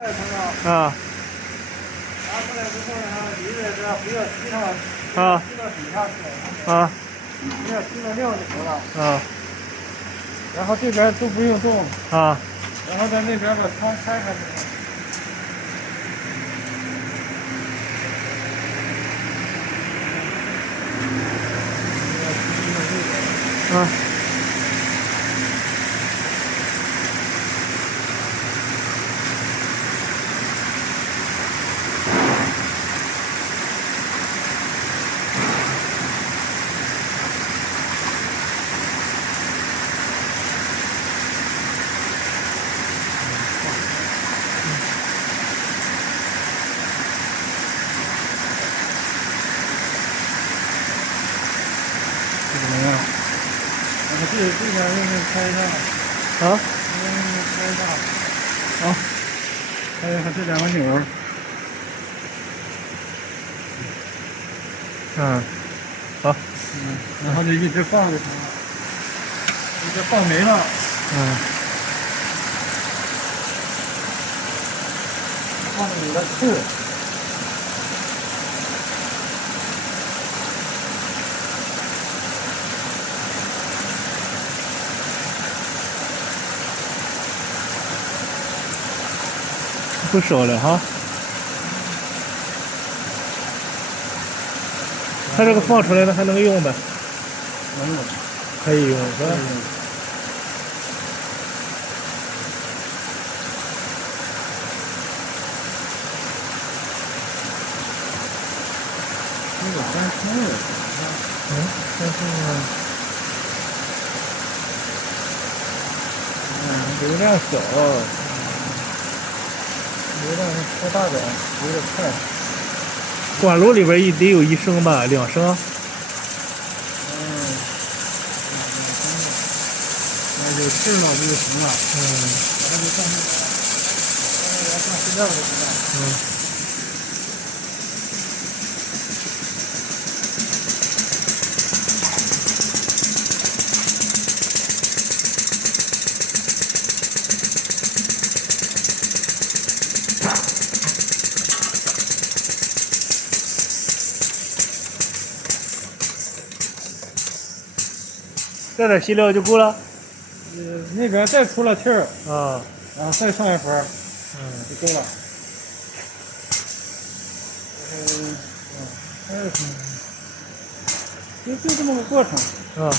啊拿出来之后呢，离着这不要吸上，啊吸到底下去，啊不要吸到料里头了。啊然后这边都不用动，啊！然后在那边把窗开开就行。啊。怎么样？然后这边用力开一下，啊用力开一下，好，开一下这两个钮。嗯，好。然后就一直放就行了，一直放没了。放你的刺。不少了哈。它这个放出来的还能用呗？能有，可以用是吧？这个翻车了。但是流量小，流量开大点，流的快。管路里边得有1升吧，2升。有气了就行了。然后就上那个，上饲料就行了。这点吸料就够了。那边再出了气儿，啊，然后再上一会儿，就够了。就这么个过程。啊。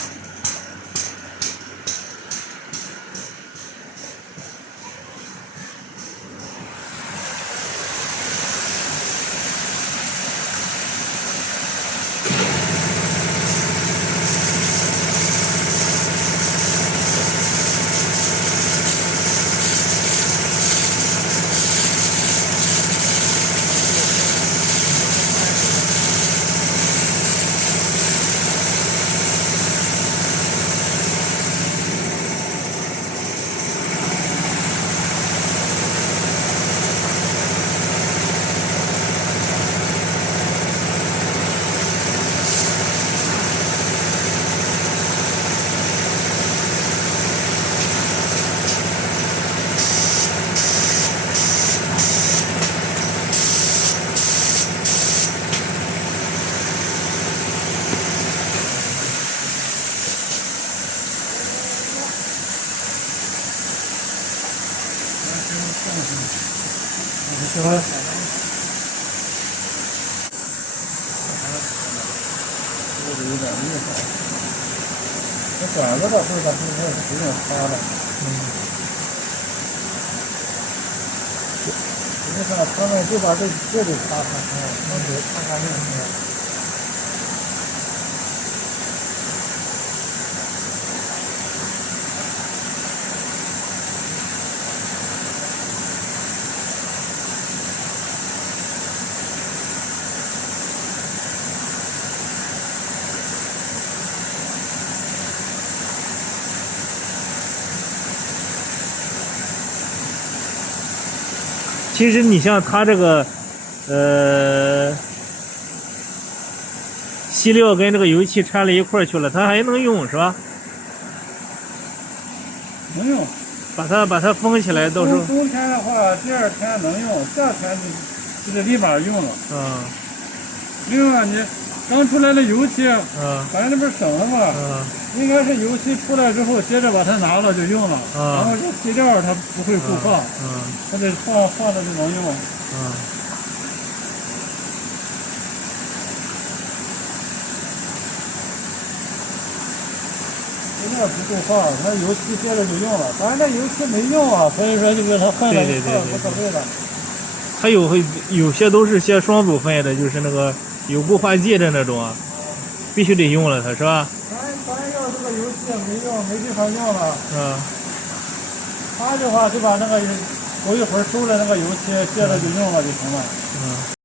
行了。有点厉害。那管子的会把这个是有点塌了。实际上他们就把这里擦擦开，那只是擦干净了。其实你像它这个，吸料跟这个油漆掺到一块儿去了，它还能用是吧？能用。把它封起来，到时候冬天的话，第2天能用，夏天就得立马用了。啊另外，你刚出来的油漆，啊反正这不是省了吗？啊应该是油漆出来之后，接着把它拿了就用了。然后这漆料它不会固放，它得放着就能用。漆料不固放，它油漆接着就用了。反正那油漆没用啊，所以说就给它换了一块无所谓了。还有些都是些双组分的，就是那个有固化剂的那种啊，必须得用了它是吧？咱要这个油漆没用，没地方用了。他的话就把那个过一会儿收了那个油漆，接着就用了就行了。